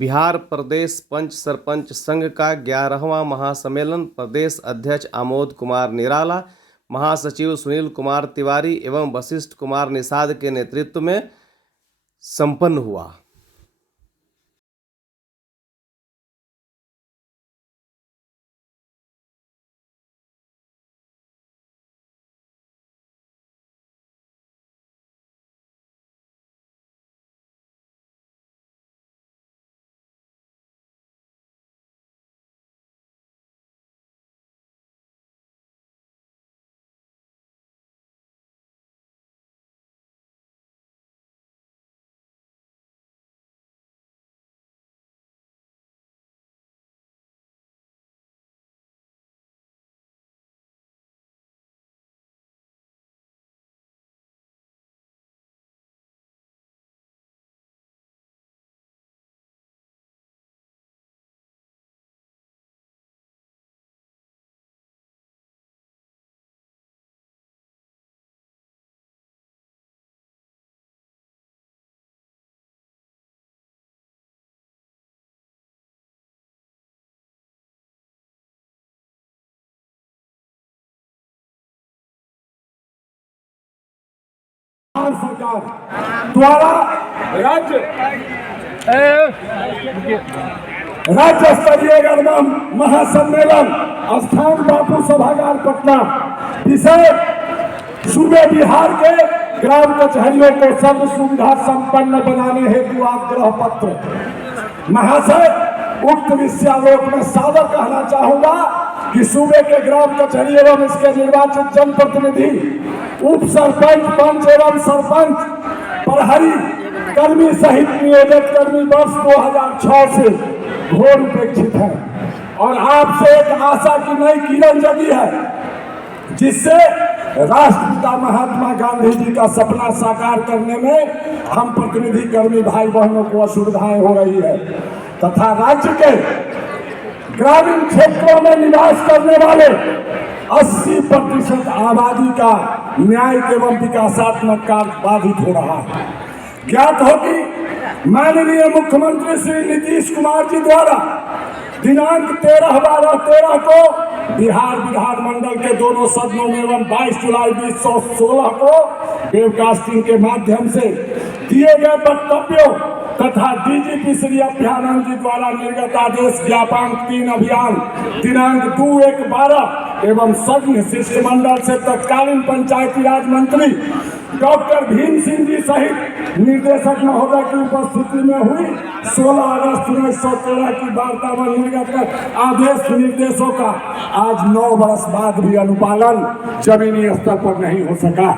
बिहार प्रदेश पंच सरपंच संघ का 11वां महासम्मेलन प्रदेश अध्यक्ष आमोद कुमार निराला, महासचिव सुनील कुमार तिवारी एवं वशिष्ठ कुमार निषाद के नेतृत्व में संपन्न हुआ। सरकार द्वारा राज्य स्तरीय महासम्मेलन स्थान बापू सभागार पटना, विषय सूबे बिहार के ग्राम कचहरियों को सर्व सुविधा संपन्न बनाने हेतु आग्रह पत्र। महाशय, उक्त विषयालोक में सादर कहना चाहूंगा कि सूबे के ग्राम कचहरी एवं इसके निर्वाचित जनप्रतिनिधि, उप सरपंच, पंच एवं सरपंच, प्रहरी कर्मी सहित नियोजित कर्मी वर्ष 2006 से घोर उपेक्षित है और आपसे एक आशा की नई किरण जगी है, जिससे राष्ट्रपिता महात्मा गांधी जी का सपना साकार करने में हम प्रतिनिधि कर्मी भाई बहनों को असुविधाएं हो रही है तथा राज्य के ग्रामीण क्षेत्रों में निवास करने वाले 80% आबादी का न्यायिक एवं विकासात्मक कार्य बाधित हो रहा है। ज्ञात हो कि माननीय मुख्यमंत्री श्री नीतीश कुमार जी द्वारा दिनांक 13/12/13 को बिहार विधानमंडल के दोनों सदनों में एवं 22 जुलाई 2016 को वेबकास्टिंग के माध्यम से दिए गए वक्तव्यों तथा डीजीपी श्री अभ्यानंद जी द्वारा निर्गत आदेश ज्ञापांक 3 अभियान दिनांक 2/1/12 एवं सदन शिष्टमंडल से तत्कालीन पंचायती राज मंत्री डॉक्टर भीम सिंह जी सहित निर्देशक महोदय की उपस्थिति में हुई 16 अगस्त 1913 की वार्ता में निर्गत आदेश निर्देशों का आज 9 वर्ष बाद भी अनुपालन जमीनी स्तर पर नहीं हो सका।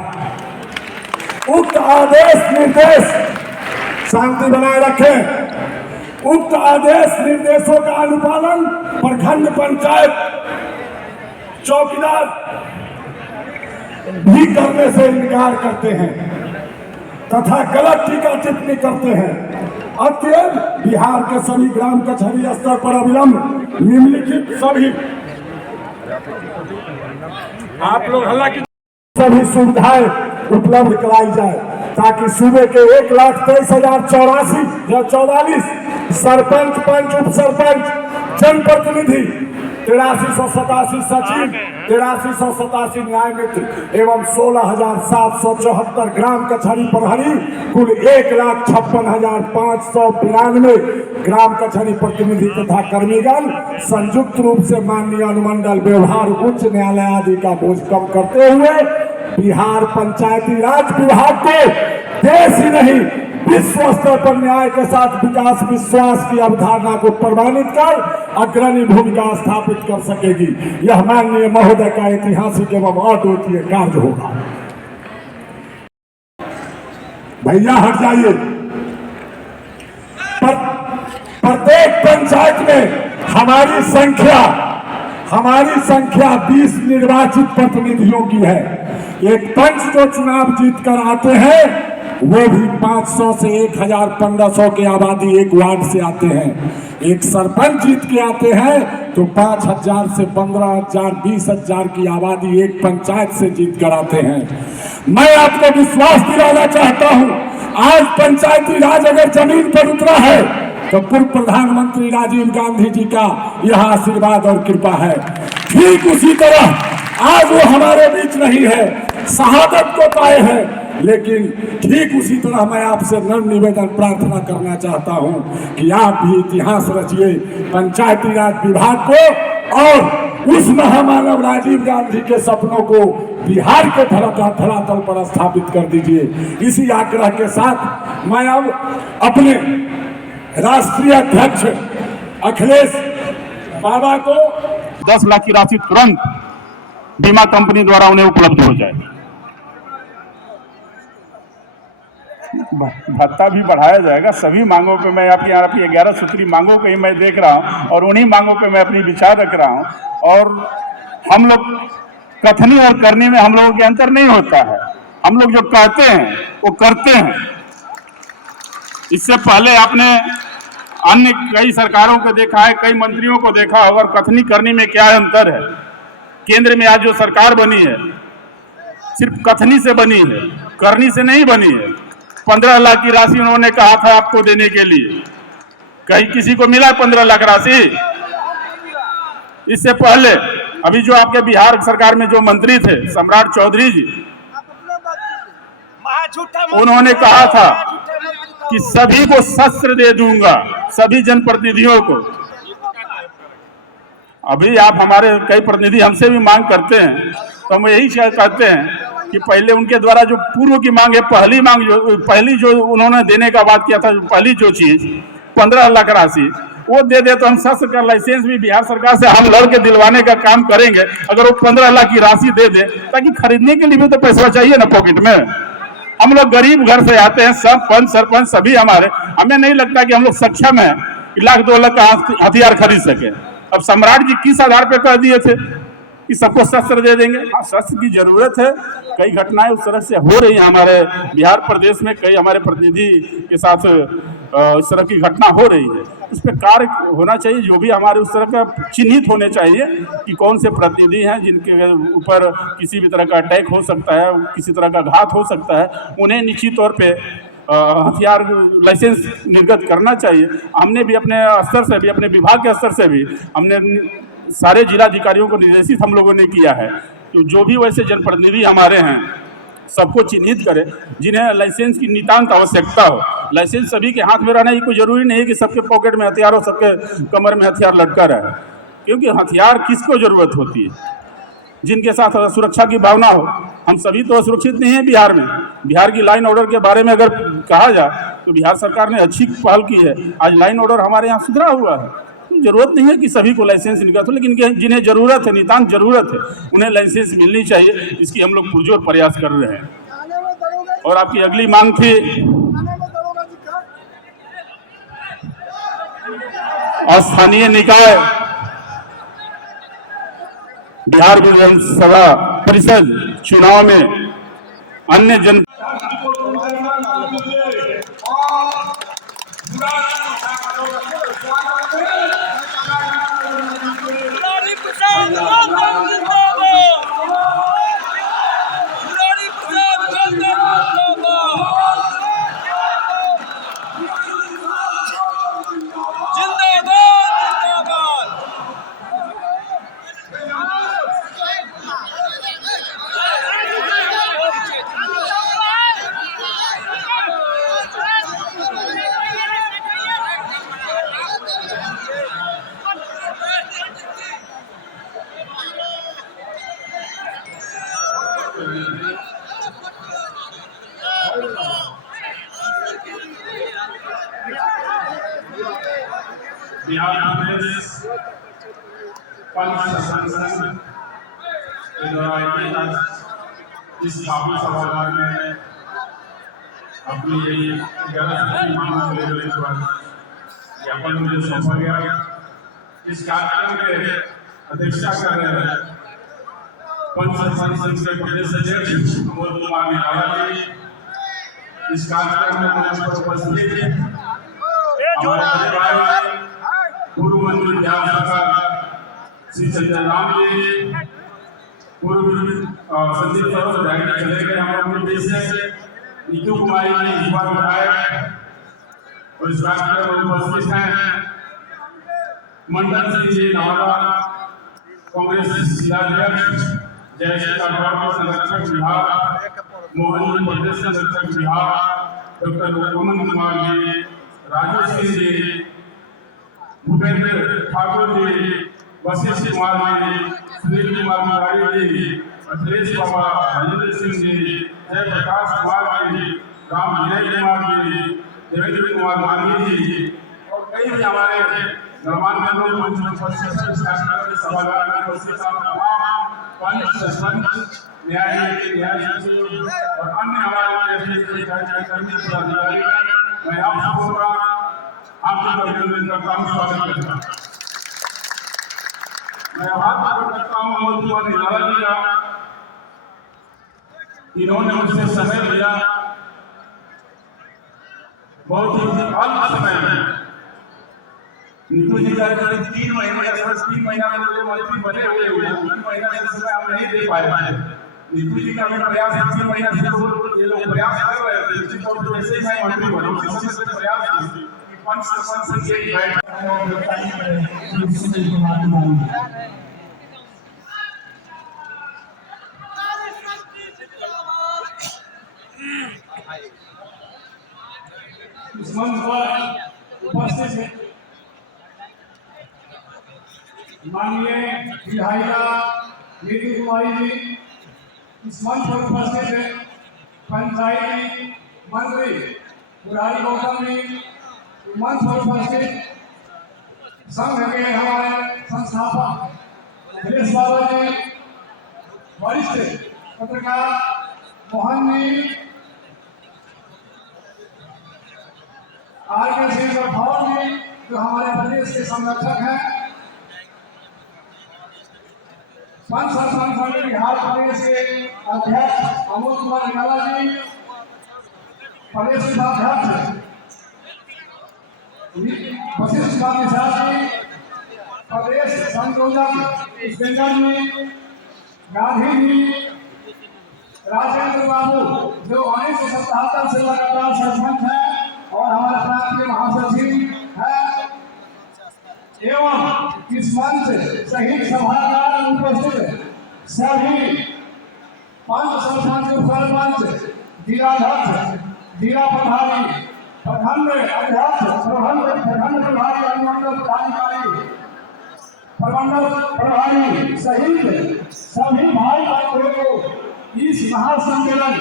उक्त आदेश निर्देश शांति बनाए रखें। उक्त आदेश निर्देशों का अनुपालन प्रखंड पंचायत चौकीदार भी करने से इनकार करते हैं तथा गलत टीका टिप्पणी करते हैं। अतएव बिहार के सभी ग्राम कचहरी स्तर पर अविलंब निम्नलिखित सभी आप लोग हालांकि सभी सुविधाएं उपलब्ध कराई जाए ताकि सूबे के 1,23,084 या 44 सरपंच, पंच, उप सरपंच, जनप्रतिनिधि, 8387 सचिव, 8387 न्याय मित्र एवं 16,774 ग्राम कचहरी प्रहरी, कुल 1,56,592 ग्राम कचहरी प्रतिनिधि तथा कर्मीगण संयुक्त रूप से माननीय अनुमंडल व्यवहार उच्च न्यायालय आदि का बोझ कम करते हुए बिहार पंचायती राज विभाग को देश ही नहीं विश्व स्तर पर न्याय के साथ विकास विश्वास की अवधारणा को प्रमाणित कर अग्रणी भूमिका स्थापित कर सकेगी। यह माननीय महोदय का ऐतिहासिक एवं अद्वितीय कार्य होगा। भैया हट जाइए। प्रत्येक पंचायत में हमारी संख्या 20 निर्वाचित प्रतिनिधियों की है। एक पंच जो चुनाव जीत कर आते हैं वो भी 500 से 1,000-1,500 की आबादी एक वार्ड से आते हैं। एक सरपंच जीत के आते हैं तो 5,000 से 15,000 20,000 की आबादी एक पंचायत से जीत कर आते हैं। मैं आपको विश्वास दिलाना चाहता हूं, आज पंचायती राज अगर जमीन पर उतरा है तो पूर्व प्रधानमंत्री राजीव गांधी जी का यह आशीर्वाद और कृपा है। ठीक उसी तरह आज वो हमारे बीच नहीं है, शहादत को पाए हैं, लेकिन ठीक उसी तरह मैं आपसे नम्र निवेदन प्रार्थना करना चाहता हूं कि आप भी इतिहास रचिए पंचायती राज विभाग को और उस महामानव राजीव गांधी के सपनों को बिहार के धरातल पर स्थापित कर दीजिए। इसी आग्रह के साथ मैं अब अपने राष्ट्रीय अध्यक्ष अखिलेश बाबा को 10 लाख की राशि तुरंत बीमा कंपनी द्वारा उन्हें उपलब्ध हो जाए। भत्ता भी बढ़ाया जाएगा। सभी मांगों पे मैं आपकी 11 सूत्री मांगों को ही मैं देख रहा हूं और उन्हीं मांगों पे मैं अपनी विचार रख रहा हूं। और हम लोग कथनी और करनी में हम लोगों के अंतर नहीं होता है। हम लोग जो कहते हैं वो करते हैं। इससे पहले आपने अन्य कई सरकारों को देखा है, कई मंत्रियों को देखा होगा। कथनी करनी में क्या अंतर है? केंद्र में आज जो सरकार बनी है सिर्फ कथनी से बनी है, करनी से नहीं बनी है। 15 लाख की राशि उन्होंने कहा था आपको देने के लिए, कहीं किसी को मिला 15 लाख राशि? इससे पहले अभी जो आपके बिहार सरकार में जो मंत्री थे सम्राट चौधरी जी, उन्होंने कहा था कि सभी को शस्त्र दे दूंगा, सभी जनप्रतिनिधियों को। अभी आप हमारे कई प्रतिनिधि हमसे भी मांग करते हैं, तो हम यही कहते हैं कि पहले उनके द्वारा जो पूर्व की मांग है, पहली जो उन्होंने देने का बात किया था, पहली जो चीज 15 लाख राशि वो दे दे तो हम शस्त्र का लाइसेंस भी बिहार सरकार से हम लड़के दिलवाने का काम करेंगे। अगर वो 15 लाख की राशि दे दे, ताकि खरीदने के लिए भी तो पैसा चाहिए ना पॉकेट में। हम लोग गरीब घर से आते हैं, सब पंच सरपंच सभी हमारे, हमें नहीं लगता कि हम लोग सक्षम है 1 लाख 2 लाख का हथियार खरीद सके। अब सम्राट जी किस आधार पर कह दिए थे कि सबको शस्त्र दे देंगे? हाँ, शस्त्र की जरूरत है। कई घटनाएं उस तरह से हो रही हैं हमारे बिहार प्रदेश में, कई हमारे प्रतिनिधि के साथ इस तरह की घटना हो रही है। उस पर कार्य होना चाहिए। जो भी हमारे उस तरह का चिन्हित होने चाहिए कि कौन से प्रतिनिधि हैं जिनके ऊपर किसी भी तरह का अटैक हो सकता है, किसी तरह का घात हो सकता है, उन्हें निश्चित तौर पे हथियार लाइसेंस निर्गत करना चाहिए। हमने भी अपने स्तर से भी, अपने विभाग के स्तर से भी हमने सारे जिलाधिकारियों को निर्देशित हम लोगों ने किया है कि जो भी वैसे जनप्रतिनिधि हमारे हैं सबको चिन्हित करें जिन्हें लाइसेंस की नितांत आवश्यकता हो। लाइसेंस सभी के हाथ में रहना ये कोई जरूरी नहीं है कि सबके पॉकेट में हथियार हो, सबके कमर में हथियार लटका रहे, क्योंकि हथियार किसको जरूरत होती है? जिनके साथ सुरक्षा की भावना हो। हम सभी तो सुरक्षित नहीं है बिहार में। बिहार की लाइन ऑर्डर के बारे में अगर कहा जाए तो बिहार सरकार ने अच्छी पहल की है। आज लाइन ऑर्डर हमारे यहाँ सुधरा हुआ है। जरूरत नहीं है कि सभी को लाइसेंस निकाल हो, लेकिन जिन्हें जरूरत है, नितांत जरूरत है, उन्हें लाइसेंस मिलनी चाहिए। इसकी हम लोग पुरजोर प्रयास कर रहे हैं। और आपकी अगली मांग थी स्थानीय निकाय बिहार विधानसभा परिषद चुनाव में अन्य जन बिहार प्रदेश पंच संघ के द्वारा इस बाबू सभागार में अपनी 11 मांग को लेकर ज्ञापन मुझे सौंपा गया। इस कार्यक्रम में अध्यक्षता कर रहे हैं पंच संघ के प्रदेश अध्यक्ष अमोद कुमार निराला जी। इस कार्यक्रम में उपस्थित पूर्व मंत्री बिहार सरकार श्री चंद्र राम जी, पूर्व संदीप सरोज चले गए हमारे देश से, नीतू कुमारी जी युवा विधायक, और इस कार्यक्रम में उपस्थित हैं मंडल सिंह जी नावड़ा, कांग्रेस जिलाध्यक्ष, जयश्री राठौर संरक्षक विभाग, मोहन जी प्रदेश संरक्षक विभाग, डॉक्टर रोमन कुमार जी, राजू सिंह जी, भूपेंद्र ठाकुर जी, वशिष्ठ कुमार जी, सुनील कुमार मुरारी जी, अखिलेश बाबा, राजेंद्र सिंह जी, जयप्रकाश कुमार जी, राम विजय कुमार जी, देवेंद्र कुमार मांझी जी और कई भी हमारे गणमान्य लोग सभागार में उपस्थित तमाम पंच, सरपंच, न्यायाधीश और अन्य हमारे कर्मी पदाधिकारी, मैं आप सबका आपका अभिनंदन करता हूँ, स्वागत करता हूँ। मैं आभार प्रकट करता हूँ अमोद कुमार निराला जी का, इन्होंने मुझसे समय दिया, बहुत ही अल्प समय में नीतू जी का 3 महीने या 3 महीना में जो मंत्री बने हुए 3 महीना से समय हम नहीं दे पाए। नीतू जी का भी प्रयास 3 महीना से ये लोग प्रयास कर रहे थे, निश्चित तौर पर वैसे ही मैं मंत्री बनूं, इससे से प्रयास की पंच सरपंच से एक बैठ इस मंच पर उपस्थित माननीय विधायिका नीतू कुमारी जी, इस मंच पर उपस्थित पंचायती मंत्री मुरारी गौतम जी, मंच पर उपस्थित संघ के हमारे संस्थापक अखिलेश बाबा जी, वरिष्ठ पत्रकार मोहन जी, आर के सिंह राठौर जी जो हमारे प्रदेश के संरक्षक हैं, पंच सरपंच मंडल बिहार प्रदेश के अध्यक्ष अमोद कुमार निराला जी, प्रदेश उपाध्यक्ष वशिष्ठ कुमार निषाद जी, प्रदेश संयोजक स्पेंदर जी, गांधी जी, राजेंद्र बाबू जो 1977 से लगातार सरपंच हैं और हमारे प्रांत के महासचिव है, एवं इस मंच शहीद सभागार में उपस्थित सभी पंच, सरपंच, सरपंच, जिलाध्यक्ष, जिला प्रभारी, प्रखंड अध्यक्ष, प्रखंड प्रभारी, अनुमंडल पदाधिकारी, प्रमंडल प्रभारी सहित सभी भाई बंधुओं को इस महासम्मेलन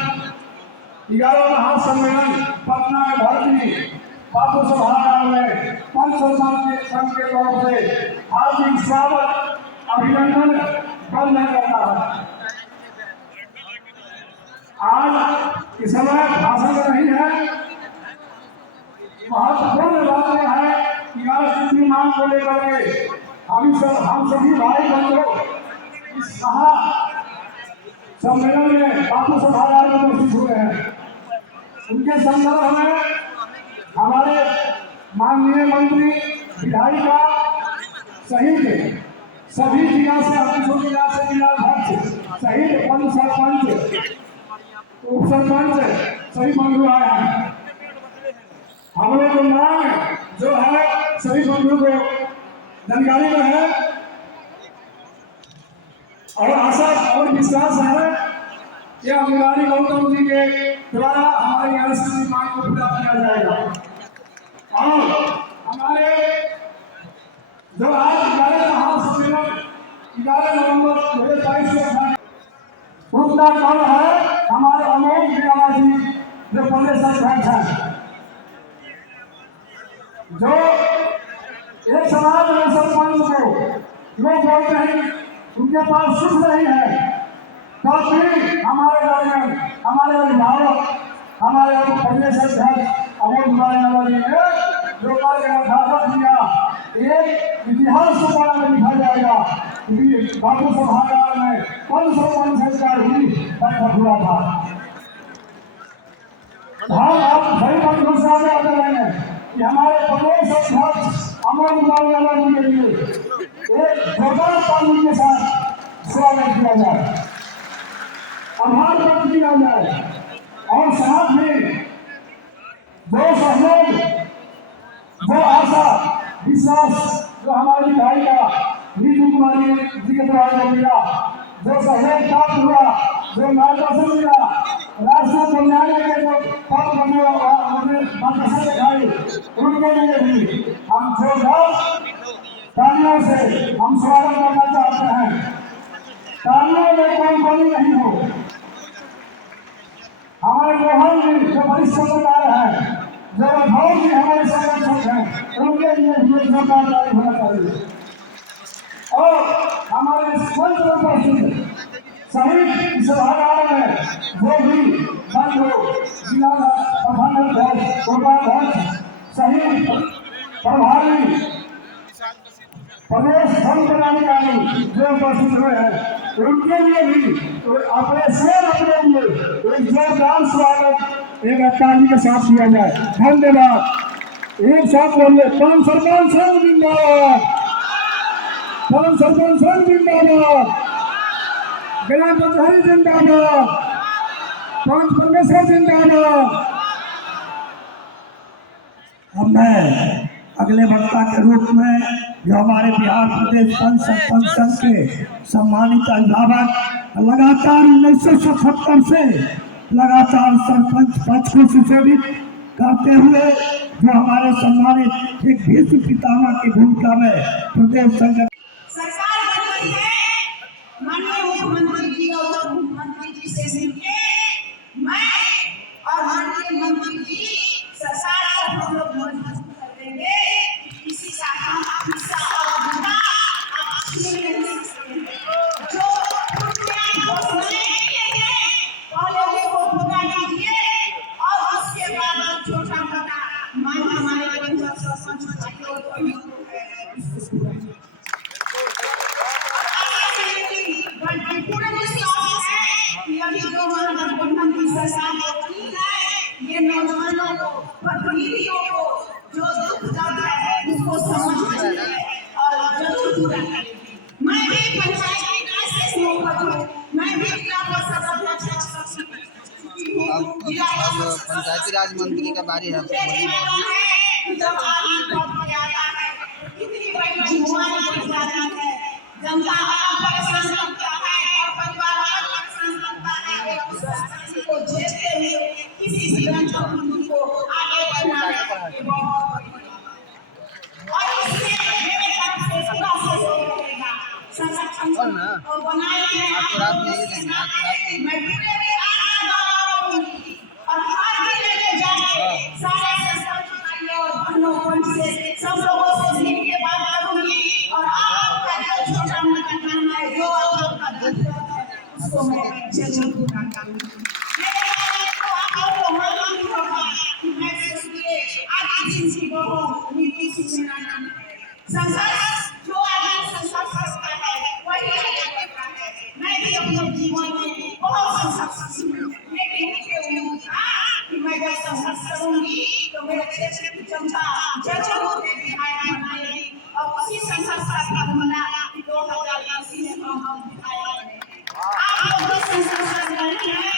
11वां महासम्मेलन पटना में भर्ती बापू सभागार में पंच सरपंच संघ के तौर से हार्दिक स्वागत, अभिनंदन करना चाहता है। आज इस समय भाषण नहीं है, महत्वपूर्ण बात यह है कि आज की मांग को लेकर के हम सभी भाई बंधु इस सम्मेलन में बापू सभागार में उपस्थित हुए हैं। उनके संदर्भ में हमारे माननीय मंत्री, विधायिका सहित सभी जिला से जिलाध्यक्ष सहित पंच, सरपंच, उप सरपंच सभी बंधु आए हैं। हम लोग को मांग जो है सभी बंधुओं को जानकारी में है और आशा और विश्वास है कि मुरारी गौतम जी के द्वारा हमारे यहाँ से मांग को पूरा किया जाएगा। और हमारे जो आज 11 महासम्मेलन 11 नवंबर 2022 को उसका कल है हमारे अमोद निराला जी जो प्रदेश अध्यक्ष हैं, जो एक समाज में सरपंच को लोग बोलते हैं उनके पास सुख नहीं है, तो फिर हमारे गार्जियन, हमारे अभिभावक, हमारे प्रदेश अध्यक्ष अमोद कुमार निराला जी ने जो कार्य निर्धारित किया, एक इतिहास को बड़ा में लिखा जाएगा। बापू सभागार में 550 का ही बैठक हुआ था। हम आप सही बंधु से आगे आते रहेंगे कि हमारे प्रदेश अध्यक्ष अमोद कुमार निराला जी के लिए एक जोरदार ताली के साथ स्वागत किया जाए, आभार व्यक्त किया जाए और साथ में जो सहयोग विश्वास जो हमारी भाई का नीतू कुमारी जी के द्वारा मिला, जो सहयोग प्राप्त हुआ, जो मार्गदर्शन मिला, राष्ट्र कल्याण के जो पद बने हमें मार्गदर्शन दिखाई, उनके लिए भी हम जोरदार तालियों से हम स्वागत करना चाहते हैं। तालियों में कोई कमी नहीं हो। हमारे मोहन जी जो वरिष्ठ पत्रकार हैं, जो राठौर जी हमारे संगठक हैं, उनके लिए भी एक जोरदार ताली होना चाहिए। और हमारे मंच पर उपस्थित शहीद सभागार में जो भी जिला प्रबंधक है, उपाध्यक्ष, शहीद प्रभारी, प्रदेश संघ पदाधिकारी जो उपस्थित हुए हैं, उनके लिए भी अपने लिए एक जोरदार स्वागत एक ताली के साथ किया जाए। धन्यवाद। एक साथ बोलिए, परम सरपंच संघ जिंदाबाद, परम सरपंच संघ जिंदाबाद, ग्राम पंचायत जिंदाबाद, पंच परमेश्वर जिंदाबाद। अब मैं अगले वक्ता के रूप में जो हमारे बिहार प्रदेश पंच सरपंच संघ के सम्मानित अभिभावक लगातार 1977 से लगातार सरपंच पद को सुशोभित करते हुए जो हमारे सम्मानित एक भीष्म पितामह की भूमिका में प्रदेश संघ सरकार बनी है। माननीय मुख्यमंत्री जी और उप मुख्यमंत्री जी से मिलके मैं और माननीय मंत्री जी सरकार को हम लोग मजबूत कर देंगे। किसी का हम हिस्सा और दूंगा आप छीन नहीं सकते। जो घोषणाएं किए हैं पहले वो पूरा कीजिए और उसके बाद छोटा मोटा मान हमारे पंचायत सरपंच भाइयों को पूरा विश्वास है कि अभी जो महागठबंधन की सरकार होती है, ये नौजवानों को, प्रतिनिधियों को जो दुख दर्द है उसको समझ और जरूर पूरा करेगी। मैं भी पंचायत के राज से संबद्ध हूँ, मैं भी जिला परिषद अध्यक्ष हूँ। पंचायती राज मंत्री का बारी है। जब आदमी पद पे आता है कितनी बड़ी जिम्मेवारी बढ़ जाती है। जनता परेशान करता है और परिवार परेशान करता है। उस परेशानी को झेलते हुए किसी भी जनप्रतिनिधि को आगे बढ़ना है बहुत बड़ी और इससे मेरे तरफ से पूरा सहयोग मिलेगा। संगठन को बनाए मैं पूरे बिहार में और हर जिले में जाके सारे सरपंच भाइयों और बहनों पंच से सब लोगों से मिल के बात करूंगी और आपका जो छोटा मोटा काम है जो आपका दुख है उसको मैं जरूर पूरा करूंगी। मेरे बारे को आपको मालूम होगा कि मैं सोचिए आगे जिनकी बहू नीति शिक्षा नाम है संघर्ष जो आगे संघर्ष करता है वही आगे बढ़ता है। मैं भी अपने जीवन में बहुत संघर्ष लेकिन मुझे उम्मीद था कि मैं जब संघर्ष करूंगी तो मेरे क्षेत्र की जनता जरूर मेरी सहायता बनाएगी और उसी संघर्ष का फल मिला 2080 में हम दिखाया है। आप लोग भी संघर्ष कर रहे हैं।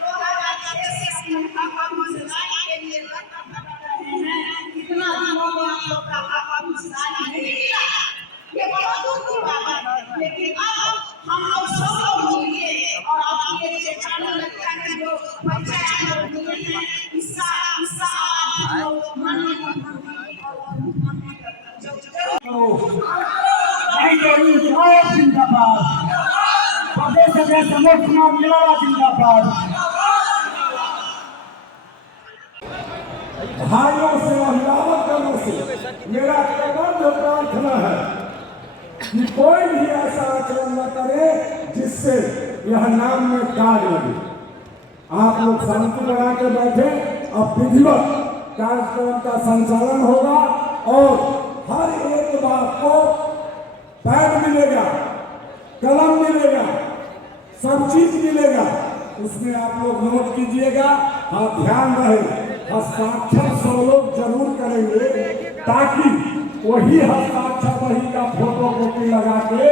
2086 में हम मजदूरी के लिए लड़ाई कर रहे हैं। कितना दिनों में आप लोग का मजदूरी नहीं मिला, ये बहुत दूर की बात है। लेकिन अब हम लोग सब लोग मिलिए और आपकी एक चेतावनी लगता है जो पंचायत लोग मिले हैं इसका आवाज लोग माननीय जिंदाबाद, प्रदेश अध्यक्ष अमोद कुमार निराला जिंदाबाद। भाइयों से अभिभावक जनों से मेरा कर्तव्य प्रार्थना है कि कोई भी ऐसा आचरण न करे जिससे यह नाम में दाग लगे। आप लोग शांति बना के बैठे, अब विधिवत कार्यक्रम का संचालन होगा और हर एक बात को पैड मिलेगा, कलम मिलेगा, सब चीज मिलेगा, उसमें आप लोग नोट कीजिएगा। हाँ, ध्यान रहे हस्ताक्षर 100 लोग जरूर करेंगे ताकि वही हस्ताक्षर वही का फोटो कॉपी लगा के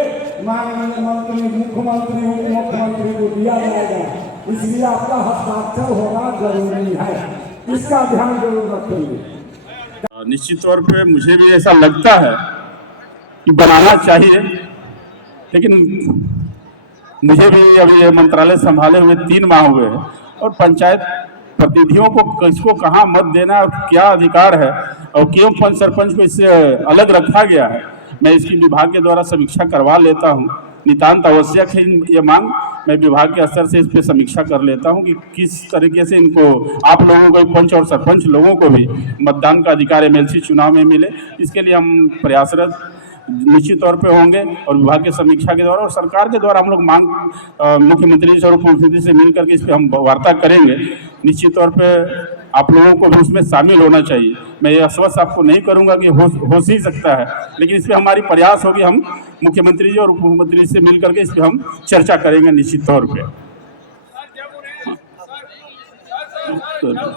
माननीय मंत्री, मुख्यमंत्री, उप मुख्यमंत्री को दिया जाएगा। इसलिए आपका हस्ताक्षर होना जरूरी है, इसका ध्यान जरूर रखेंगे। निश्चित तौर पे मुझे भी ऐसा लगता है कि बनाना चाहिए, लेकिन मुझे भी अभी ये मंत्रालय संभाले हुए 3 माह हुए हैं और पंचायत प्रतिनिधियों को किसको कहाँ मत देना है और क्या अधिकार है और क्यों पंच सरपंच को इससे अलग रखा गया है, मैं इसकी विभाग के द्वारा समीक्षा करवा लेता हूँ। नितांत आवश्यक है ये मांग। मैं विभाग के स्तर से इस पर समीक्षा कर लेता हूँ कि किस तरीके से इनको आप लोगों को, पंच और सरपंच लोगों को भी मतदान का अधिकार एमएलसी चुनाव में मिले। इसके लिए हम प्रयासरत निश्चित तौर पे होंगे और विभाग की समीक्षा के द्वारा और सरकार के द्वारा हम लोग मांग मुख्यमंत्री से और उप मुख्यमंत्री से मिल करके इस पर हम वार्ता करेंगे। निश्चित तौर पे आप लोगों को भी उसमें शामिल होना चाहिए। मैं ये आश्वस्त आपको नहीं करूंगा कि हो ही सकता है, लेकिन इस पर हमारी प्रयास होगी। हम मुख्यमंत्री जी और उप मुख्यमंत्री से मिल करके इस पर हम चर्चा करेंगे निश्चित तौर पर। जरूरत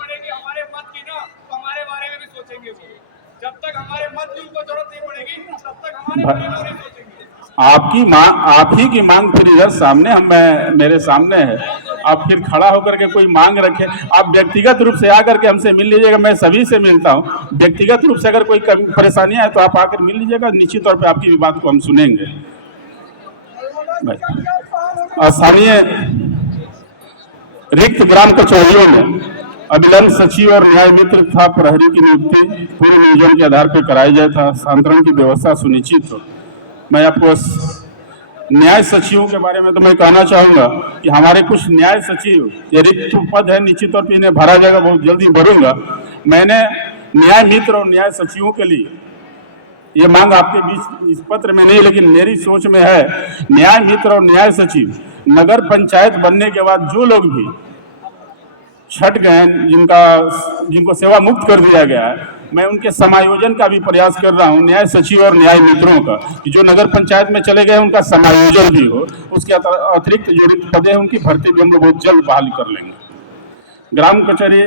पड़ेगी हमारे मत की ना, तो हमारे बारे में भी सोचेंगे वो। जब तक हमारे मत की उनको जरूरत नहीं पड़ेगी तब तक हमारे बारे में नहीं सोचेंगे। आपकी मांग, आप ही की मांग फिर इधर सामने मेरे सामने है। आप फिर खड़ा होकर के कोई मांग रखे, आप व्यक्तिगत रूप से आकर के हमसे मिल लीजिएगा। मैं सभी से मिलता हूँ। व्यक्तिगत रूप से अगर कोई परेशानियां है तो आप आकर मिल लीजिएगा। निश्चित तौर पे आपकी भी बात को हम सुनेंगे। स्थानीय रिक्त ग्राम कचौड़ियों में अभिलंब सचिव और न्याय मित्र तथा प्रहरी की नियुक्ति पूर्व नियोजन के आधार पर कराई जाए था हस्तांतरण की व्यवस्था सुनिश्चित हो। मैं आपको न्याय सचिवों के बारे में तो मैं कहना चाहूंगा कि हमारे कुछ न्याय सचिव ये रिक्त पद है, निश्चित तौर पर इन्हें भरा जाएगा, बहुत जल्दी भरूंगा। मैंने न्याय मित्र और न्याय सचिवों के लिए ये मांग आपके बीच इस पत्र में नहीं, लेकिन मेरी सोच में है न्याय मित्र और न्याय सचिव नगर पंचायत बनने के बाद जो लोग भी छट गए, जिनको सेवा मुक्त कर दिया गया है, मैं उनके समायोजन का भी प्रयास कर रहा हूं, न्याय सचिव और न्याय मित्रों का, कि जो नगर पंचायत में चले गए उनका समायोजन भी हो। उसके अतिरिक्त जो रिक्त पदे हैं उनकी भर्ती भी हम लोग बहुत जल्द बहाल कर लेंगे। ग्राम कचहरी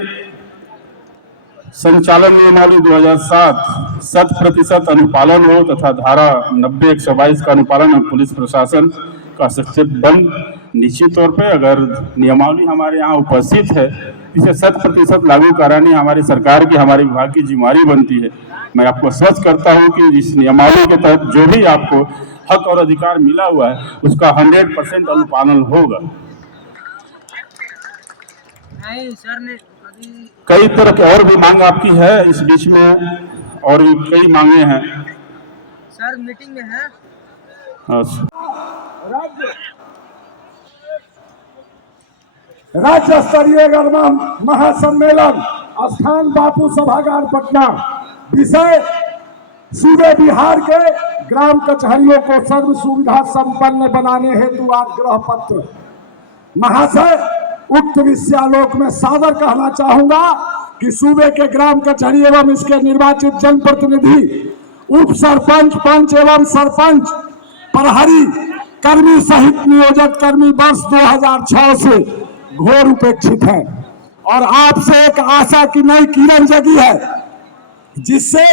संचालन नियमावली 2007 100% अनुपालन हो तथा धारा 90-122 का अनुपालन और पुलिस प्रशासन का सशक्त बंद। निश्चित तौर पे अगर नियमावली हमारे यहाँ उपस्थित है, इसे 100% लागू करानी हमारी सरकार की, हमारे विभाग की जिम्मेदारी बनती है। मैं आपको आश्वस्त करता हूँ कि इस नियमावली के तहत जो भी आपको हक और अधिकार मिला हुआ है उसका 100% अनुपालन होगा। नहीं सर ने कई तरह की और भी मांग आपकी है इस बीच में, और भी कई मांगे हैं सर मीटिंग में है। राज्य स्तरीय गरमा महासम्मेलन स्थान बापू सभागार पटना। विषय सूबे बिहार के ग्राम कचहरियों को सर्व सुविधा संपन्न बनाने हेतु आग्रह पत्र। महाशय, उक्त विषयालोक में सादर कहना चाहूंगा कि सूबे के ग्राम कचहरी एवं इसके निर्वाचित जनप्रतिनिधि, उप सरपंच, पंच एवं सरपंच, प्रहरी कर्मी सहित नियोजित कर्मी वर्ष 2006 से घोर उपेक्षित है और आपसे एक आशा की नई किरण जगी है, जिससे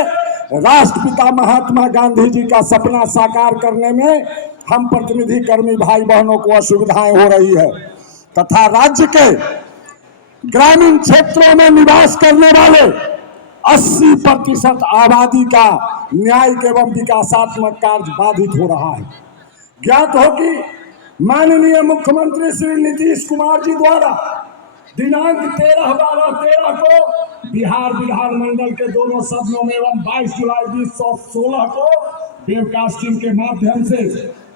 राष्ट्रपिता महात्मा गांधी जी का सपना साकार करने में हम प्रतिनिधि कर्मी भाई बहनों को असुविधाएं हो रही है तथा राज्य के ग्रामीण क्षेत्रों में निवास करने वाले 80% आबादी का न्यायिक एवं विकासात्मक कार्य बाधित हो रहा है। ज्ञात हो कि माननीय मुख्यमंत्री श्री नीतीश कुमार जी द्वारा दिनांक 13/12/13 को बिहार विधानमंडल के दोनों सदनों में एवं 22 जुलाई 2016 को वेबकास्टिंग के माध्यम से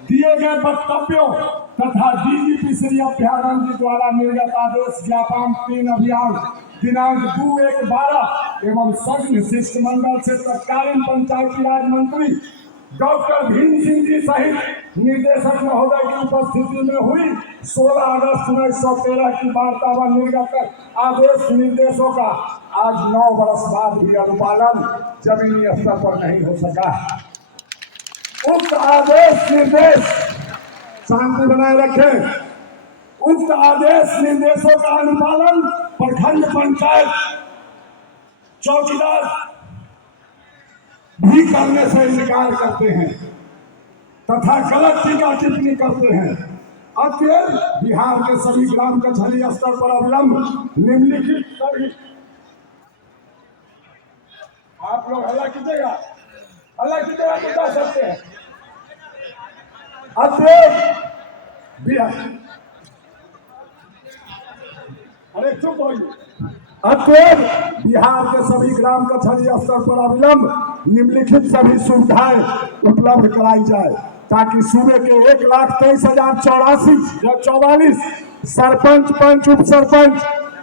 दिए गए वक्तव्यों तथा डीजीपी श्री अभ्यानंद जी द्वारा निर्गत आदेश ज्ञापन 3 अभियान दिनांक 2/1/12 एवं सदन शिष्टमंडल से तत्कालीन पंचायती राज मंत्री डॉक्टर भीम सिंह जी सहित निर्देशक महोदय की उपस्थिति में हुई 16 अगस्त 1913 की वार्ता व निर्गत आदेश निर्देशों का आज 9 वर्ष बाद भी अनुपालन जमीनी स्तर पर नहीं हो सका। उक्त आदेश निर्देश, शांति बनाए रखें, उक्त आदेश निर्देशों का अनुपालन प्रखंड पंचायत चौकीदार भी करने से इनकार करते हैं तथा गलत टीका टिप्पणी करते हैं। अतएव बिहार के सभी ग्राम कचहरी स्तर पर अविलंब निम्नलिखित सभी आप लोग हल्ला कीजिएगा, हल्ला कीजिएगा तो जा सकते हैं। अतएव बिहार, अरे चुप होइए। अतएव बिहार के सभी ग्राम कचहरी स्तर पर अविलंब निम्नलिखित सभी सुविधाएं उपलब्ध कराई जाए ताकि सूबे के 1,23,084 या 44 सरपंच, पंच, उप सरपंच,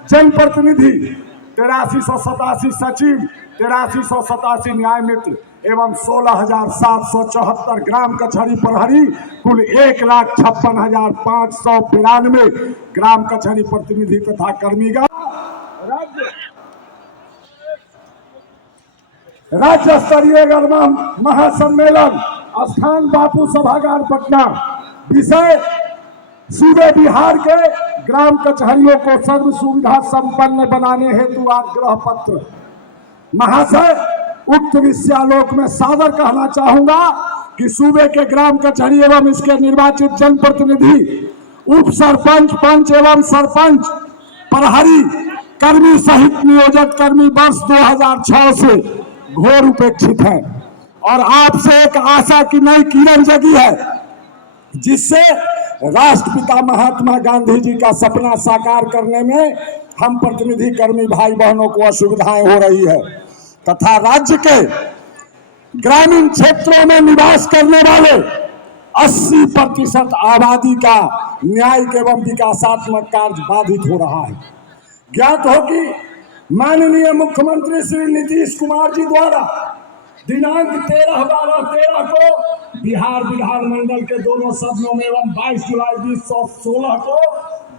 जनप्रतिनिधि, 8387 सचिव, 8387 न्याय मित्र एवं 16,774 ग्राम कचहरी प्रहरी कुल 1,56,592 ग्राम कचहरी प्रतिनिधि तथा कर्मीगण राज्य स्तरीय गरमा महासम्मेलन स्थान बापू सभागार पटना। विषय सूबे बिहार के ग्राम कचहरियों को सर्व सुविधा संपन्न बनाने हेतु आग्रह पत्र। महाशय, उक्त विषयालोक में सादर कहना चाहूंगा कि सूबे के ग्राम कचहरी एवं इसके निर्वाचित जनप्रतिनिधि, उप सरपंच, पंच एवं सरपंच, प्रहरी कर्मी सहित नियोजित कर्मी वर्ष 2006 से घोर उपेक्षित है और आपसे एक आशा की नई किरण जगी है जिससे राष्ट्रपिता महात्मा गांधी जी का सपना साकार करने में हम प्रतिनिधि कर्मी भाई बहनों को असुविधाएं हो रही है तथा राज्य के ग्रामीण क्षेत्रों में निवास करने वाले 80% आबादी का न्यायिक एवं विकासात्मक कार्य बाधित हो रहा है। ज्ञात हो कि माननीय मुख्यमंत्री श्री नीतीश कुमार जी द्वारा दिनांक 13/12/13 को बिहार विधानमंडल के दोनों सदनों में एवं 22 जुलाई 2016 को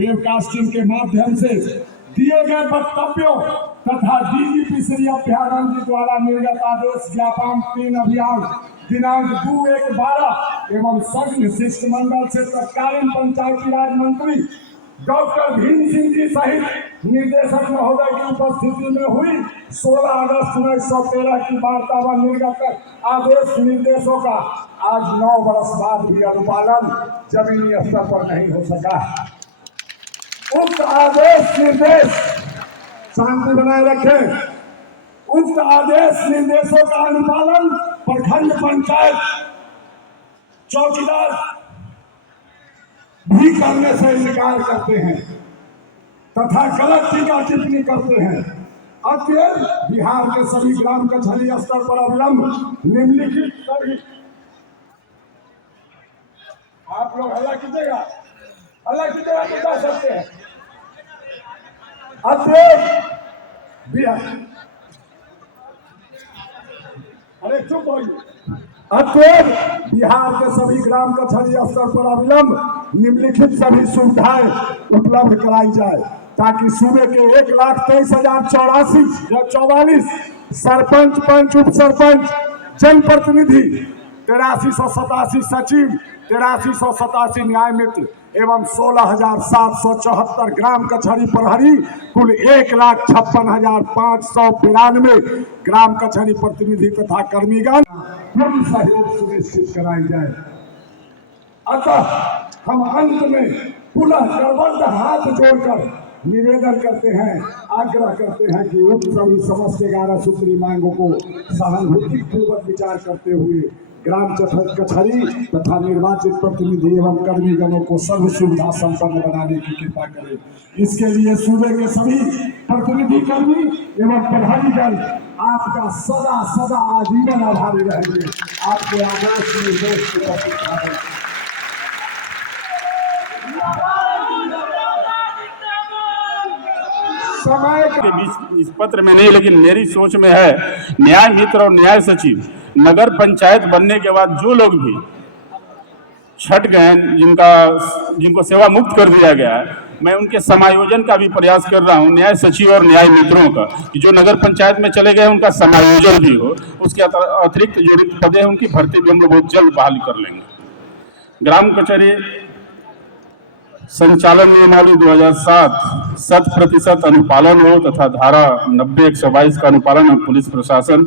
वेबकास्टिंग के माध्यम से दिए गए वक्तव्यों तथा डीजीपी श्री अभ्यानंद जी द्वारा निर्गत आदेश ज्ञापन 3 अभियान दिनांक 2/1/12 एवं सदन शिष्टमंडल से तत्कालीन पंचायती राज मंत्री डॉक्टर भीम सिंह जी सहित निर्देशक महोदय की उपस्थिति में हुई 16 अगस्त 1913 की वार्ता व निर्गत आदेश निर्देशों का आज 9 वर्ष बाद भी अनुपालन जमीनी स्तर पर नहीं हो सका। उक्त आदेश निर्देश, शांति बनाए रखें, उक्त आदेश निर्देशों का अनुपालन प्रखंड पंचायत चौकीदार भी करने से इनकार करते हैं तथा गलत टीका टिप्पणी करते हैं। अतएव बिहार के सभी ग्राम कचहरी स्तर पर अविलंब निम्नलिखित सभी, आप लोग हल्ला कीजिएगा, हल्ला कीजिएगा तो जा सकते हैं। अतएव बिहार, अरे चुप होइए। अतएव बिहार के सभी ग्राम कचहरी स्तर पर अविलंब निम्नलिखित सभी सुविधाएं उपलब्ध कराई जाए ताकि सूबे के 1,23,084 या 44 सरपंच, पंच, उप सरपंच, जनप्रतिनिधि, 8387 सचिव, 8387 न्याय मित्र एवं 16,774 ग्राम कचहरी प्रहरी कुल 1,56,592 ग्राम कचहरी प्रतिनिधि तथा कर्मीगण पूर्ण सहयोग सुनिश्चित कराई जाए। अतः हम अंत में पुनः करबद्ध हाथ जोड़कर निवेदन करते हैं, आग्रह करते हैं कि उक्त सभी समस्त 11 सूत्री मांगों को सहानुभूति पूर्वक विचार करते हुए ग्राम कचहरी तथा निर्वाचित प्रतिनिधि एवं कर्मीगणों को सर्व सुविधा संपन्न बनाने की कृपा करें। इसके लिए सूबे के सभी प्रतिनिधि कर्मी एवं प्रभारीगण आपका सदा सदा आजीवन आभारी रहेंगे। आपके आदेश निर्देश के प्रति समय के बीच इस पत्र में नहीं, लेकिन मेरी सोच में है न्याय मित्र और न्याय सचिव नगर पंचायत बनने के बाद जो लोग भी छट गए, जिनको सेवा मुक्त कर दिया गया है, मैं उनके समायोजन का भी प्रयास कर रहा हूं, न्याय सचिव और न्याय मित्रों का, कि जो नगर पंचायत में चले गए उनका समायोजन भी हो। उसके अतिरिक्त जो रिक्त पदे हैं उनकी भर्ती भी हम लोग बहुत जल्द बहाल कर लेंगे। ग्राम कचहरी संचालन नियमावली 2007 100% अनुपालन हो तथा धारा 90-122 का अनुपालन और पुलिस प्रशासन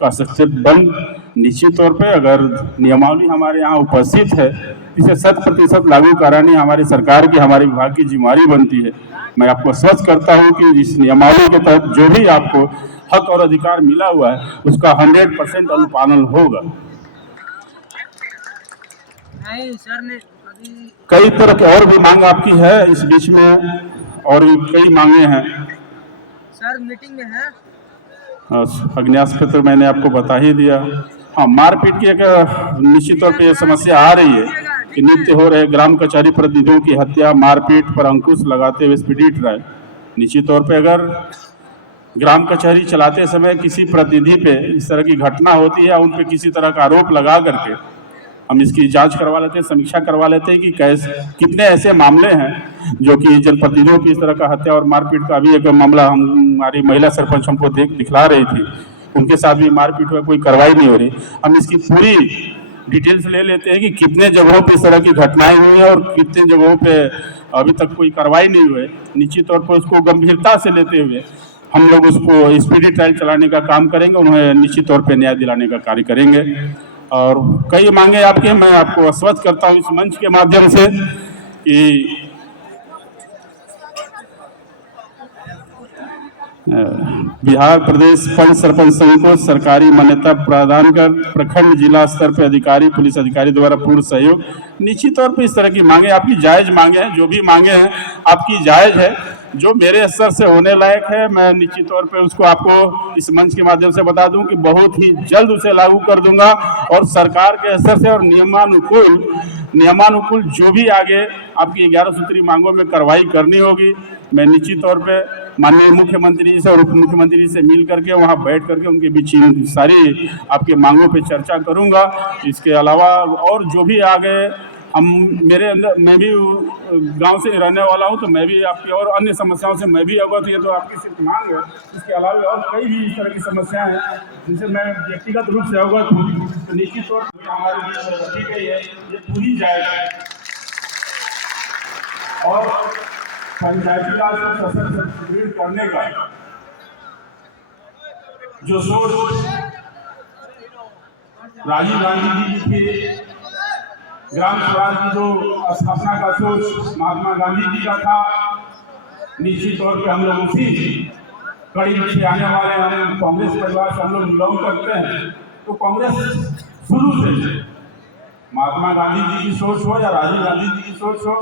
का सशक्त बंद। निश्चित तौर पे अगर नियमावली हमारे यहाँ उपस्थित है, इसे 100% लागू करानी हमारी सरकार की, हमारे विभाग की जिम्मेदारी बनती है। मैं आपको स्पष्ट करता हूँ कि इस नियमावली के तहत जो भी आपको हक और अधिकार मिला हुआ है उसका 100% अनुपालन होगा। नहीं सर ने अभी कई तरह की और भी मांग आपकी है इस बीच में, और भी कई मांगे हैं। सर मीटिंग में है। अग्न्यास पत्र मैंने आपको बता ही दिया। हाँ, मारपीट की एक निश्चित तौर पे ये समस्या आ रही है कि नित्य हो रहे ग्राम कचहरी प्रतिनिधियों की हत्या, मारपीट पर अंकुश लगाते हुए स्पीडी ट्रायल। निश्चित तौर पे अगर ग्राम कचहरी चलाते समय किसी प्रतिनिधि पे इस तरह की घटना होती है, उन पे किसी तरह का आरोप लगा करके हम इसकी जांच करवा लेते हैं, समीक्षा करवा लेते हैं कि कैसे कितने ऐसे मामले हैं जो कि जनप्रतिनिधियों की इस तरह का हत्या और मारपीट का भी एक मामला हमारी महिला सरपंच हमको दिखला रही थी, उनके साथ भी मारपीट हुआ, कोई कार्रवाई नहीं हो रही। हम इसकी पूरी डिटेल्स ले लेते हैं कि कितने जगहों पे इस तरह की घटनाएं हुई हैं और कितने जगहों पे अभी तक कोई कार्रवाई नहीं हुई। निश्चित तौर पर उसको गंभीरता से लेते हुए हम लोग उसको स्पीडी ट्रायल चलाने का काम करेंगे, उन्हें निश्चित तौर पर न्याय दिलाने का कार्य करेंगे। और कई मांगे आपके, मैं आपको आश्वस्त करता हूँ इस मंच के माध्यम से कि बिहार प्रदेश पंच सरपंच संघ को सरकारी मान्यता प्रदान कर प्रखंड जिला स्तर पर अधिकारी पुलिस अधिकारी द्वारा पूर्ण सहयोग। निश्चित तौर पर इस तरह की मांगे आपकी जायज मांगे हैं, जो भी मांगे हैं आपकी जायज है, जो मेरे स्तर से होने लायक है मैं निश्चित तौर पे उसको आपको इस मंच के माध्यम से बता दूं कि बहुत ही जल्द उसे लागू कर दूंगा। और सरकार के स्तर से और नियमानुकूल जो भी आगे आपकी 11 सूत्री मांगों में कार्रवाई करनी होगी, मैं निश्चित तौर पे माननीय मुख्यमंत्री जी से और उप मुख्यमंत्री जी से मिल करके वहां बैठ करके उनके बीच सारी आपके मांगों पे चर्चा करूंगा। इसके अलावा और जो भी आगे हम मेरे अंदर, मैं भी गांव से रहने वाला हूं, तो मैं भी आपकी और अन्य समस्याओं से मैं भी अवगत, ये तो आपकी सिर्फ मांग है, इसके अलावा और कई भी इस तरह की समस्याएं हैं जिनसे मैं व्यक्तिगत रूप से अवगत हूँ, तो निश्चित तौर पर हमारे बीच रखी गई है, ये पूरी जाएगी। और पंचायती राज को सशक्त सुदृढ़ करने का जो सोच राजीव गांधी जी की ग्राम स्वराज की जो स्थापना का सोच महात्मा गांधी जी का था, निश्चित तौर पे हम लोग उसी कड़ी से आने वाले हैं। कांग्रेस परिवार से हम लोग बिलोंग करते हैं, तो कांग्रेस शुरू से महात्मा गांधी जी की सोच हो या राजीव गांधी जी की सोच हो,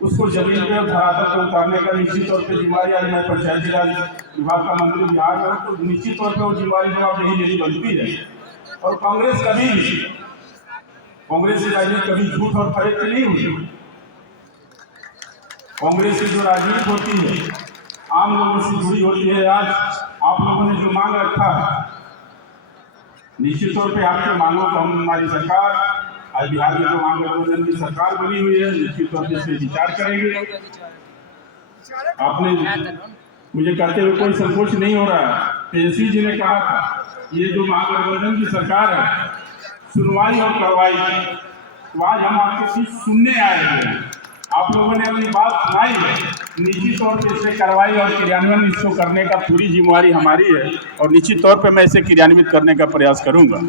उसको जमीन पे और धरातल पर उतारने का निश्चित तौर पर जिम्मेदारी आज मैं पंचायती राज विभाग का मंत्री बिहार में, तो निश्चित तौर पर वो जिम्मेदारी जवाबदेही लेनी बनती है। और कांग्रेस की राजनीति कभी झूठ और फरेब की नहीं हुई। कांग्रेस की जो राजनीति होती है आम लोगों से जुड़ी होती है। आज आप लोगों ने जो मांग रखा है, निश्चित तौर पे आपके मांगों को हमारी सरकार, आज बिहार में जो मांग गठबंधन की सरकार बनी हुई है, निश्चित तौर पर इस पर विचार करेंगे। आपने मुझे कहते हुए कोई संकोच नहीं हो रहा है। तेजस्वी जी ने कहा था ये जो मांग गठबंधन की सरकार है, सुनवाई और कार्रवाई, तो आज हम आपके बीच सुनने आए हैं। आप लोगों ने अपनी बात सुनाई है, निश्चित तौर पर इसे कार्रवाई और क्रियान्वयन इसको करने का पूरी जिम्मेदारी हमारी है, और निश्चित तौर पर मैं इसे क्रियान्वित करने का प्रयास करूंगा।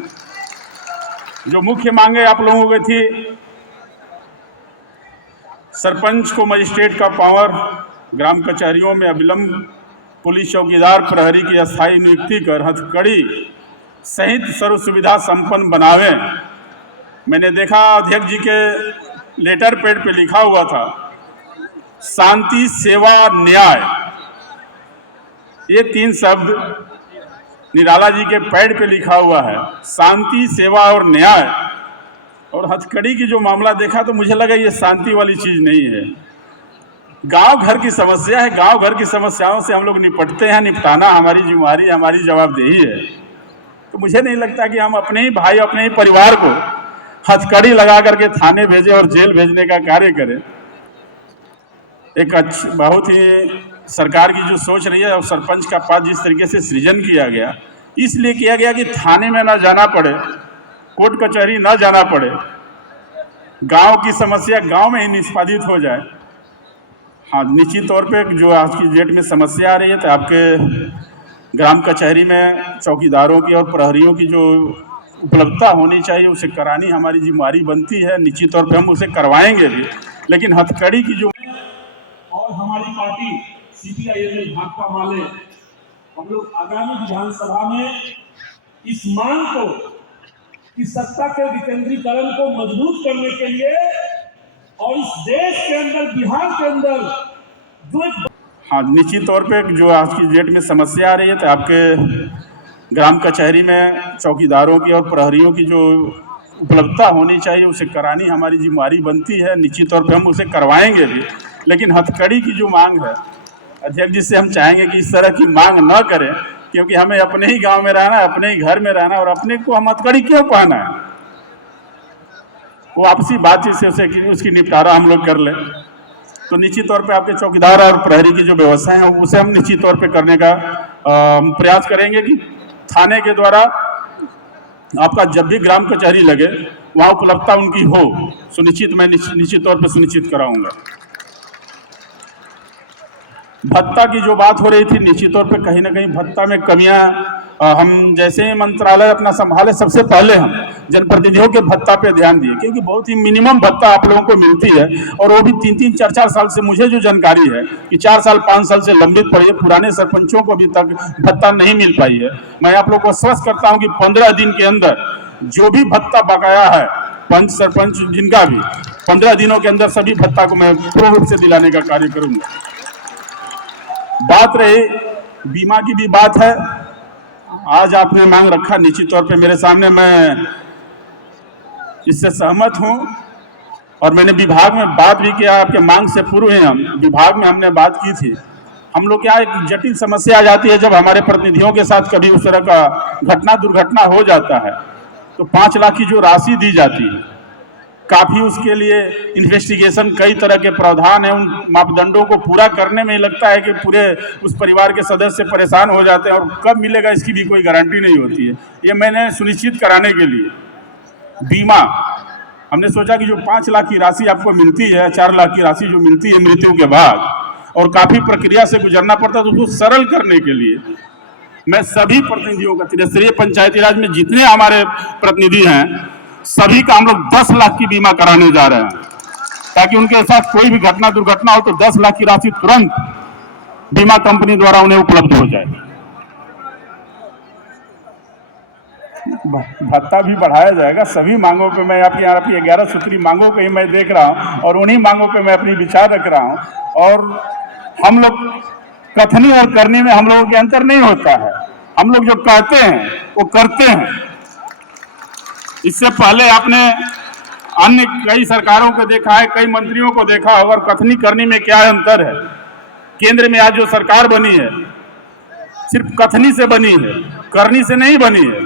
जो मुख्य मांगे आप लोगों की थी, सरपंच को मजिस्ट्रेट का पावर, ग्राम कचहरियों में अविलंब पुलिस चौकीदार प्रहरी की अस्थायी नियुक्ति कर हथकड़ी सहित सर्व सुविधा संपन्न बनावे। मैंने देखा अध्यक्ष जी के लेटर पैड पे लिखा हुआ था शांति, सेवा, न्याय, ये 3 शब्द निराला जी के पैड पे लिखा हुआ है, शांति, सेवा और न्याय। और हथकड़ी की जो मामला देखा तो मुझे लगा ये शांति वाली चीज नहीं है, गांव घर की समस्या है। गांव घर की समस्याओं से हम लोग निपटते हैं, निपटाना हमारी जिम्मेदारी, हमारी जवाबदेही है। तो मुझे नहीं लगता कि हम अपने ही भाई, अपने ही परिवार को हथकड़ी लगा करके थाने भेजे और जेल भेजने का कार्य करें। एक बहुत ही सरकार की जो सोच रही है और सरपंच का पद जिस तरीके से सृजन किया गया, इसलिए किया गया कि थाने में ना जाना पड़े, कोर्ट कचहरी ना जाना पड़े, गांव की समस्या गांव में ही निष्पादित हो जाए। हाँ, निश्चित तौर पे जो आज की डेट में समस्या आ रही है, तो आपके ग्राम कचहरी में चौकीदारों की और प्रहरियों की जो उपलब्धता होनी चाहिए उसे करानी हमारी जिम्मेदारी बनती है। निश्चित तौर पे हम उसे करवाएंगे भी, लेकिन हथकड़ी की जो, और हमारी पार्टी CPI भाकपा माले हम लोग आगामी विधानसभा में इस मांग को, इस सत्ता के विकेंद्रीकरण को मजबूत करने के लिए और इस देश के अंदर, बिहार के अंदर जो एक हाँ, निश्चित तौर पे जो आज की डेट में समस्या आ रही है तो आपके ग्राम कचहरी में चौकीदारों की और प्रहरियों की जो उपलब्धता होनी चाहिए उसे करानी हमारी जिम्मेदारी बनती है। निश्चित तौर पे हम उसे करवाएंगे भी, लेकिन हथकड़ी की जो मांग है अध्यक्ष जी से हम चाहेंगे कि इस तरह की मांग न करें, क्योंकि हमें अपने ही गांव में रहना है, अपने ही घर में रहना है, और अपने को हम हथकड़ी क्यों पहना है। वो आपसी बातचीत से उसकी निपटारा हम लोग कर लें। तो निश्चित तौर पे आपके चौकीदार और प्रहरी की जो व्यवस्था है उसे हम निश्चित तौर पे करने का प्रयास करेंगे कि थाने के द्वारा आपका जब भी ग्राम कचहरी लगे वहाँ उपलब्धता उनकी हो, सुनिश्चित मैं निश्चित तौर पे सुनिश्चित कराऊंगा। भत्ता की जो बात हो रही थी, निश्चित तौर पे कहीं ना कहीं भत्ता में कमियां, हम जैसे ही मंत्रालय अपना संभाले सबसे पहले हम जनप्रतिनिधियों के भत्ता पे ध्यान दिए, क्योंकि बहुत ही मिनिमम भत्ता आप लोगों को मिलती है, और वो भी 3-3, 4-4 साल से मुझे जो जानकारी है कि 4 साल 5 साल से लंबित पड़ी है। पुराने सरपंचों को अभी तक भत्ता नहीं मिल पाई है। मैं आप लोग को आश्वस्त करता हूँ कि 15 दिन के अंदर जो भी भत्ता बकाया है, पंच सरपंच जिनका भी, 15 दिनों के अंदर सभी भत्ता को मैं पूर्ण रूप से दिलाने का कार्य करूंगा। बात रही बीमा की भी बात है, आज आपने मांग रखा, निश्चित तौर पे मेरे सामने, मैं इससे सहमत हूं और मैंने विभाग में बात भी किया। आपके मांग से पूर्व ही हम विभाग में हमने बात की थी। हम लोग क्या एक जटिल समस्या आ जाती है जब हमारे प्रतिनिधियों के साथ कभी उस तरह का घटना दुर्घटना हो जाता है, तो 5 लाख की जो राशि दी जाती है, काफ़ी उसके लिए इन्वेस्टिगेशन, कई तरह के प्रावधान हैं, उन मापदंडों को पूरा करने में लगता है कि पूरे उस परिवार के सदस्य परेशान हो जाते हैं, और कब मिलेगा इसकी भी कोई गारंटी नहीं होती है। ये मैंने सुनिश्चित कराने के लिए बीमा हमने सोचा कि जो 5 लाख की राशि आपको मिलती है, 4 लाख की राशि जो मिलती है मृत्यु के बाद, और काफ़ी प्रक्रिया से गुजरना पड़ता है, तो उसको सरल करने के लिए मैं सभी प्रतिनिधियों का, त्रिस्तरीय पंचायती राज में जितने हमारे प्रतिनिधि हैं सभी का हम लोग 10 लाख की बीमा कराने जा रहे हैं, ताकि उनके साथ कोई भी घटना दुर्घटना हो तो 10 लाख की राशि तुरंत बीमा कंपनी द्वारा उन्हें उपलब्ध हो जाए। भत्ता भी बढ़ाया जाएगा। सभी मांगों पे मैं आपकी 11 सूत्री मांगों को ही मैं देख रहा हूं और उन्हीं मांगों पे मैं अपनी विचार रख रहा हूं। और हम लोग कथनी और करनी में हम लोगों के अंतर नहीं होता है। हम लोग जो कहते हैं वो करते हैं। इससे पहले आपने अन्य कई सरकारों को देखा है, कई मंत्रियों को देखा होगा, और कथनी करनी में क्या अंतर है। केंद्र में आज जो सरकार बनी है सिर्फ कथनी से बनी है, करनी से नहीं बनी है।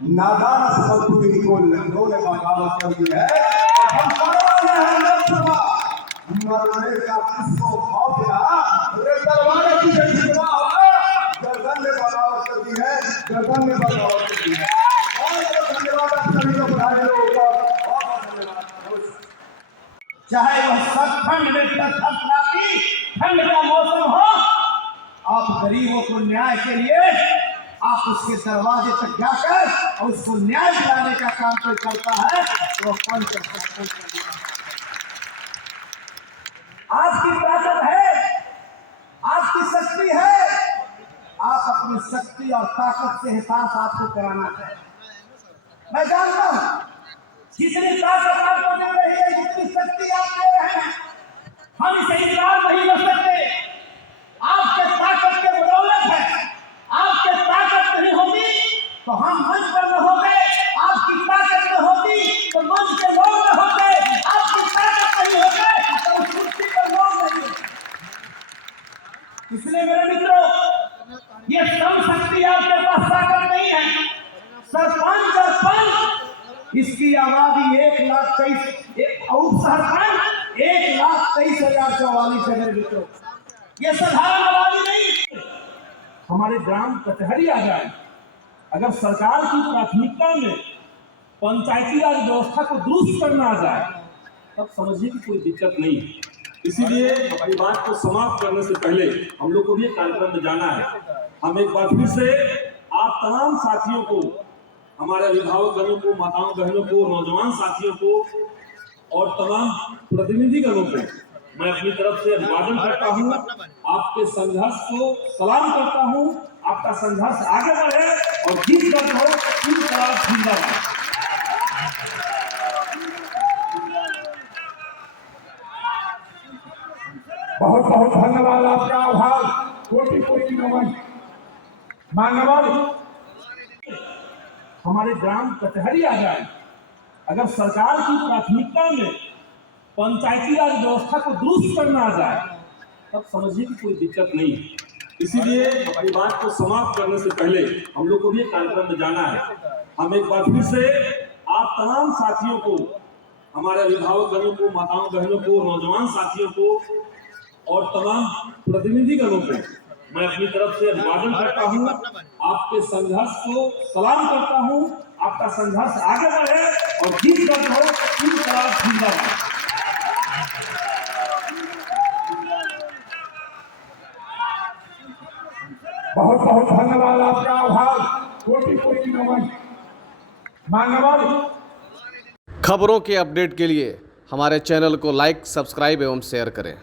नादान संतुलित को लंगों ने बगावत कर दी है। हम परवाने हैं लोकसभा मरने का किसको खौफ है? रे दरबार की जितवा गर्दन में बगावत कर दी है, गर्दन में बगावत कर दी है। और धन्यवाद आप सभी को बुलाने को, बहुत धन्यवाद। चाहे वह सत्संग में ठंड का मौसम हो, आप गरीबों को न्याय के लिए आप उसके दरवाजे तक जाकर और उसको न्याय दिलाने का काम कोई करता है तो पंच आपकी ताकत है, आपकी शक्ति है। आप अपनी शक्ति और ताकत से एहसास आपको कराना है। मैं जानता हूं जितनी ताकत आपको दे रही है, जितनी शक्ति आप दे रहे हैं, हम इसे इकरार नहीं कर सकते। आपके ताकत के बदौलत है। आपके ताकत नहीं होती तो हम मंच पर न होते, आपकी ताकत न होती तो मंच के लोग न होते, आपकी ताकत नहीं होते तो उस कुर्सी पर लोग नहीं होते। इसलिए मेरे मित्रों, ये कम शक्ति आपके पास ताकत नहीं है। सरपंच और पंच इसकी आबादी 1,23,000 और सरपंच 1,23,044 है। मेरे मित्रों, ये साधारण आबादी नहीं। हमारे ग्राम कचहरी आ जाए, अगर सरकार की प्राथमिकता में पंचायती राज व्यवस्था को दुरुस्त करना आ जाए, तब समझिए कि कोई दिक्कत नहीं है। इसीलिए अपनी बात को समाप्त करने से पहले हम लोग को भी कार्यक्रम में जाना है। हम एक बार फिर से आप तमाम साथियों को, हमारे अभिभावकगणों को, माताओं बहनों को, नौजवान साथियों को और तमाम प्रतिनिधिगणों को मैं अपनी तरफ से अभिवादन करता हूँ, आपके संघर्ष को सलाम करता हूँ। आपका संघर्ष आगे बढ़े और जीत दर्ज हो। इंकलाब जिंदाबाद। बहुत बहुत धन्यवाद, आपका आभार, कोटि कोटि नमन। मान्यवर, हमारे ग्राम कचहरी आ जाए, अगर सरकार की प्राथमिकता में पंचायती राज व्यवस्था को दुरुस्त करना आ जाए, तब समझिए कि कोई दिक्कत नहीं है। इसीलिए अपनी बात को समाप्त करने से पहले हम लोग को भी एक कार्यक्रम में जाना है। हम एक बार फिर से आप तमाम साथियों को, हमारे अभिभावक गणों को, माताओं बहनों को, नौजवान साथियों को और तमाम प्रतिनिधि गणों को मैं अपनी तरफ से अभिवादन करता हूँ। आपके संघर्ष को सलाम करता हूँ। आपका संघर्ष आगे बढ़े और जीत दर्ज हो। इंकलाब जिंदाबाद। बहुत बहुत धन्यवाद, आपका आभार, कोटि कोटि नमन। मान्यवर, खबरों के अपडेट के लिए हमारे चैनल को लाइक, सब्सक्राइब एवं शेयर करें।